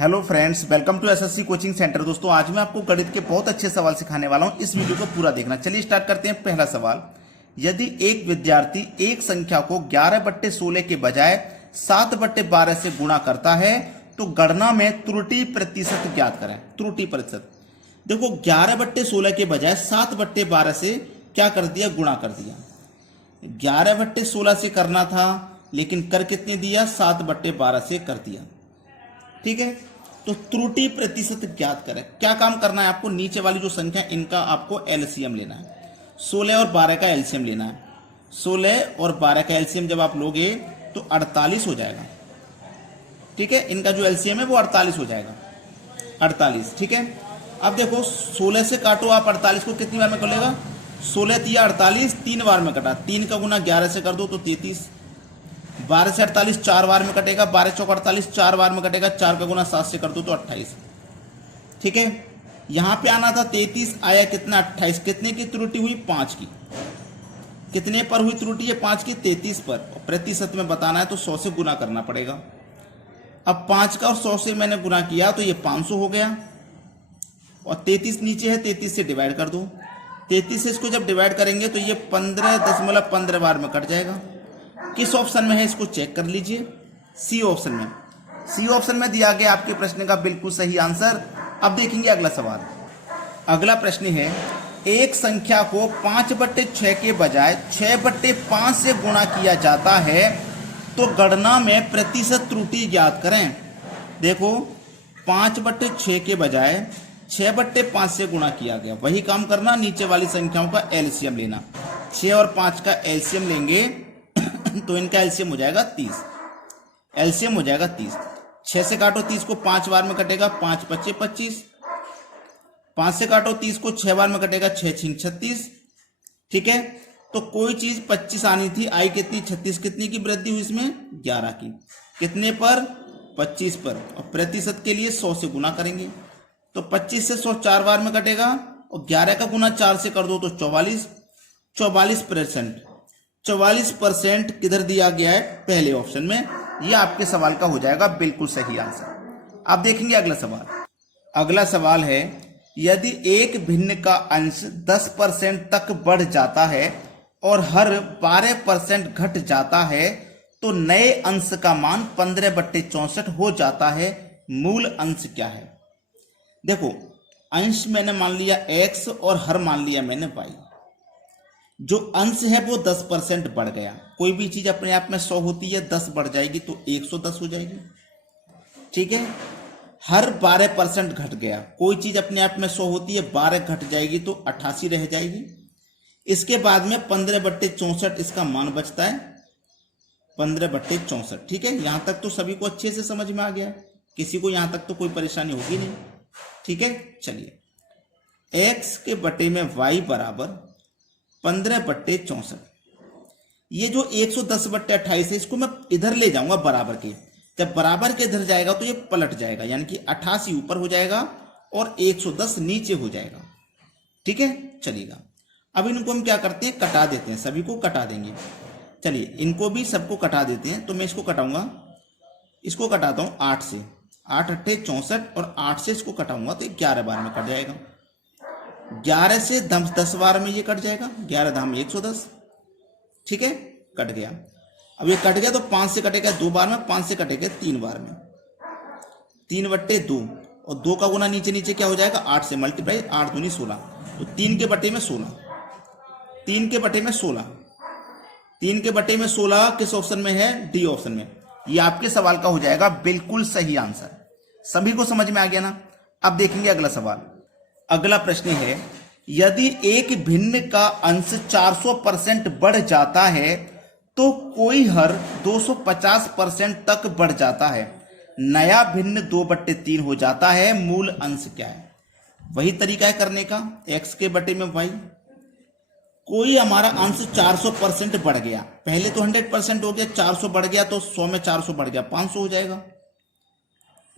Hello friends, welcome to SSC coaching centre. दोस्तों, आज मैं आपको गणित के बहुत अच्छे सवाल सिखाने वाला हूं। इस वीडियो को पूरा देखना। चलिए स्टार्ट करते हैं। पहला सवाल, यदि एक विद्यार्थी एक संख्या को 11/16 के बजाय 7/12 से गुणा करता है तो गणना में त्रुटि प्रतिशत ज्ञात करें। त्रुटि प्रतिशत देखो, 11/16 के बजाय 7/12 से क्या कर दिया, गुणा कर दिया। 11/16 से करना था, लेकिन कर कितने दिया, 7/12 से कर दिया। ठीक है, तो त्रुटि प्रतिशत ज्ञात करें। क्या काम करना है आपको, नीचे वाली जो संख्या इनका आपको एलसीएम लेना है। 16 और 12 का एलसीएम लेना है। 16 और 12 का एलसीएम जब आप लोगे तो 48 हो जाएगा। ठीक है, इनका जो एलसीएम है वो 48 हो जाएगा। 48, ठीक है। अब देखो, 16 से काटो आप 48 को, कितनी बार में कटेगा, 16 तिया 48, 3 बार में कटा। 3 का गुना 11 से कर दो तो 33। 12 से 48 4 बार में कटेगा। 12 चौक 48 4 बार में कटेगा। 4 का गुना 7 से कर दो तो 28। ठीक है, यहां पे आना था 33, आया कितना, 28। कितने की त्रुटि हुई, 5 की। कितने पर हुई त्रुटि है, 5 की, 33 पर। प्रतिशत में बताना है तो 100 से गुना करना पड़ेगा। अब 5 का और 100 से मैंने गुना किया तो ये 500 हो गया, और 33 नीचे है, 33 से डिवाइड कर दो। 33 से इसको जब डिवाइड करेंगे तो ये 15.15 बार में कट जाएगा। किस ऑप्शन में है इसको चेक कर लीजिए, सी ऑप्शन में। सी ऑप्शन में दिया गया आपके प्रश्न का बिल्कुल सही आंसर। अब देखेंगे अगला सवाल। अगला प्रश्न है, एक संख्या को 5/6 के बजाय 6/5 से गुणा किया जाता है तो गणना में प्रतिशत त्रुटि ज्ञात करें। देखो, 5/6 के बजाय 6/5 से गुणा किया गया। वही काम करना, नीचे वाली संख्याओं का एलसीएम लेना। 6 और 5 का एलसीएम लेंगे तो इनका एलसीएम हो जाएगा 30। एलसीएम हो जाएगा 30। 6 से काटो 30 को, 5 बार में कटेगा। 5 × 5 = 25। 5 से काटो 30 को, 6 बार में कटेगा। 6 × 6 = 36। ठीक है, तो कोई चीज 25 आनी थी, आई कितनी, 36। कितनी की वृद्धि हुई इसमें, 11 की। कितने पर, 25 पर। और प्रतिशत के लिए 100 से गुना करेंगे तो 25 से 100 4 बार में कटेगा, और 11 का गुना 4 से कर दो तो 44। 44%। 44% किधर दिया गया है, पहले ऑप्शन में। यह आपके सवाल का हो जाएगा बिल्कुल सही आंसर। अब देखेंगे अगला सवाल। अगला सवाल है, यदि एक भिन्न का अंश 10% तक बढ़ जाता है और हर 12% घट जाता है तो नए अंश का मान 15/64 हो जाता है। मूल अंश क्या है। देखो, अंश मैंने मान लिया x और हर मान लिया मैंने y। जो अंश है वो 10% बढ़ गया। कोई भी चीज अपने आप में 100 होती है, 10 बढ़ जाएगी तो 110 हो जाएगी। ठीक है, हर 12% घट गया। कोई चीज अपने आप में 100 होती है, 12 घट जाएगी तो 88 रह जाएगी। इसके बाद में 15/64 इसका मान बचता है, 15/64। ठीक है, यहां तक तो सभी को अच्छे से समझ में आ गया, किसी को यहां तक तो कोई परेशानी होगी नहीं। ठीक है, चलिए, x के बटे में y बराबर 15/64। ये जो 110/28 है, इसको मैं इधर ले जाऊंगा बराबर के। जब बराबर के इधर जाएगा तो ये पलट जाएगा, यानी कि 88 ऊपर हो जाएगा और 110 नीचे हो जाएगा। ठीक है, चलिएगा। अब इनको हम क्या करते हैं, कटा देते हैं। सभी को कटा देंगे। चलिए, इनको भी सबको कटा देते हैं। तो मैं इसको कटाऊंगा, इसको कटाता हूं 8 से। 8 × 8 = 64, और 8 से इसको कटाऊंगा तो 11 बार में कट जाएगा। 11 से 10 बार में ये कट जाएगा। 11 धाम 110। ठीक है, कट गया। अब ये कट गया तो 5 से कटेगा 2 बार में, 5 से कटेगा 3 बार में। 3/2, और 2 का गुना नीचे नीचे क्या हो जाएगा, 8 से मल्टीप्लाई। 8 दूनी 16, तो 3 के बटे में 16। 3 के बटे में 16। 3 के बटे में 16 किस ऑप्शन में है, डी ऑप्शन में। ये आपके सवाल का हो जाएगा बिल्कुल सही आंसर। सभी को समझ में आ गया ना। अब देखेंगे अगला सवाल। अगला प्रश्न है, यदि एक भिन्न का अंश 400% बढ़ जाता है तो कोई हर 250% तक बढ़ जाता है। नया भिन्न 2/3 हो जाता है। मूल अंश क्या है। वही तरीका है करने का, x के बटे में y। कोई हमारा अंश 400% बढ़ गया, पहले तो 100% हो गया, 400 बढ़ गया तो 100 में 400 बढ़ गया, 500 हो जाएगा।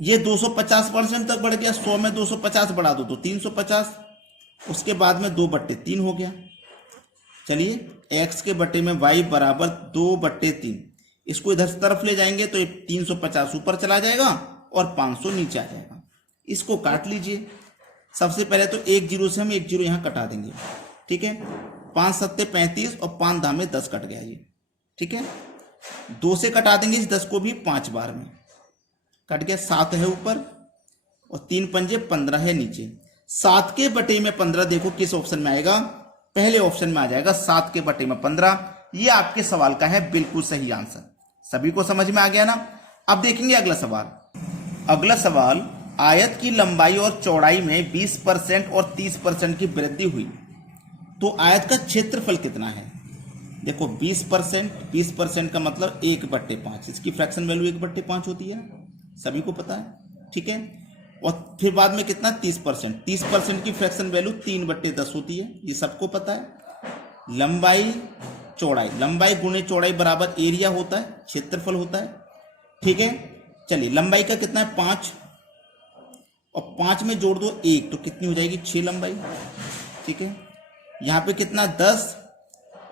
ये 250% तक बढ़ गया, 100 में 250 बढ़ा दो तो 350। उसके बाद में 2/3 हो गया। चलिए, x के बटे में y बराबर 2/3। इसको इधर तरफ ले जाएंगे तो ये 350 ऊपर चला जाएगा और 500 नीचे आ जाएगा। इसको काट लीजिए। सबसे पहले तो 1 जीरो से हम 1 जीरो यहाँ कटा देंगे, ठीक है। 5 सत्ते 35 और 5 धामे 10 कट गया ये, ठीक है। 2 से कटा देंगे इस 10 को भी 5 बार में, कट गया। 7 है ऊपर और 3 पंजे 15 है नीचे। 7 के बटे में 15 देखो किस ऑप्शन में आएगा, पहले ऑप्शन में आ जाएगा 7 के बटे में 15। ये आपके सवाल का है बिल्कुल सही आंसर। सभी को समझ में आ गया ना। अब देखेंगे अगला सवाल। अगला सवाल, आयत की लंबाई और चौड़ाई में 20% और 30% की वृद्धि हुई तो आयत का क्षेत्रफल कितना है। देखो 20% का मतलब 1/5, इसकी फ्रैक्शन वैल्यू 1/5 होती है, सभी को पता है, ठीक है। और फिर बाद में कितना 30% की फ्रैक्शन वैल्यू 3/10 होती है, ये सबको पता है। लंबाई चौड़ाई, लंबाई गुणे चौड़ाई बराबर एरिया होता है, क्षेत्रफल होता है, ठीक है। चलिए लंबाई का कितना है 5 और 5 में जोड़ दो 1 तो कितनी हो जाएगी 6 लंबाई, ठीक है। यहाँ पे कितना 10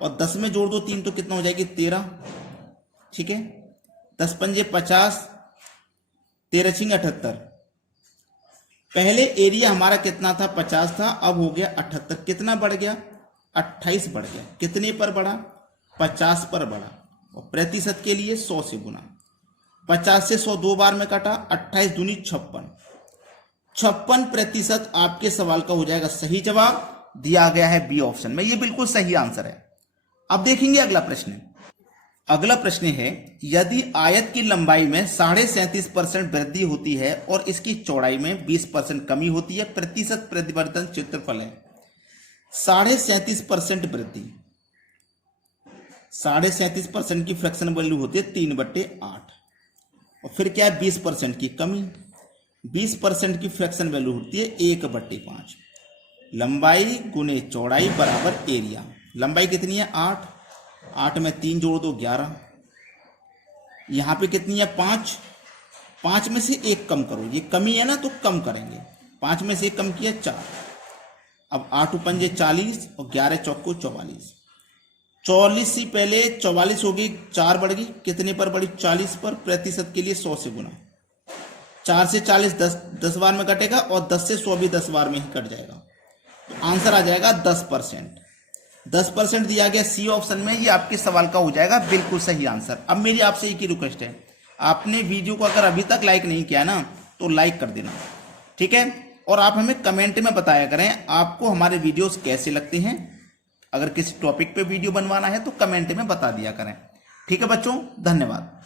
और 10 में जोड़ दो 3 तो कितना हो जाएगी 13, ठीक है। 10 पंजे 50, 13 छिंग 78। पहले एरिया हमारा कितना था 50 था, अब हो गया 78। कितना बढ़ गया 28 बढ़ गया। कितने पर बढ़ा 50 पर बढ़ा। और प्रतिशत के लिए 100 से गुना। 50 से 100 2 बार में काटा, 28 दूनी 56। 56% आपके सवाल का हो जाएगा सही जवाब। दिया गया है बी ऑप्शन में, ये बिल्कुल सही आंसर है। अब देखेंगे अगला प्रश्न। अगला प्रश्न है, यदि आयत की लंबाई में 37.5% वृद्धि होती है और इसकी चौड़ाई में 20% कमी होती है, प्रतिशत परिवर्तन क्षेत्रफल है। 37.5% वृद्धि, 37.5% की फ्रैक्शन वैल्यू होती है 3/8 और फिर क्या है 20% की कमी, 20% की फ्रैक्शन वैल्यू होती है 1/5। लंबाई गुने चौड़ाई बराबर एरिया। लंबाई कितनी है 8, 8 में 3 जोड़ दो 11। यहां पे कितनी है 5, 5 में से 1 कम करो, ये कमी है ना तो कम करेंगे। 5 में से 1 कम किया 4। अब 8 पंजे 40 और 11 चौको 44। 44 से पहले 44 हो गई, 4 बढ़ गई, कितने पर बढ़ी 40 पर। प्रतिशत के लिए 100 से गुना। 4 से 40 10 बार में कटेगा और 10 से 100 भी 10 बार में ही कट जाएगा। तो आंसर आ जाएगा 10%। 10% दिया गया सी ऑप्शन में, ये आपके सवाल का हो जाएगा बिल्कुल सही आंसर। अब मेरी आपसे एक ही रिक्वेस्ट है, आपने वीडियो को अगर अभी तक लाइक नहीं किया ना तो लाइक कर देना, ठीक है। और आप हमें कमेंट में बताया करें आपको हमारे वीडियोस कैसे लगते हैं। अगर किसी टॉपिक पे वीडियो बनवाना है तो कमेंट में बता दिया करें, ठीक है बच्चों। धन्यवाद।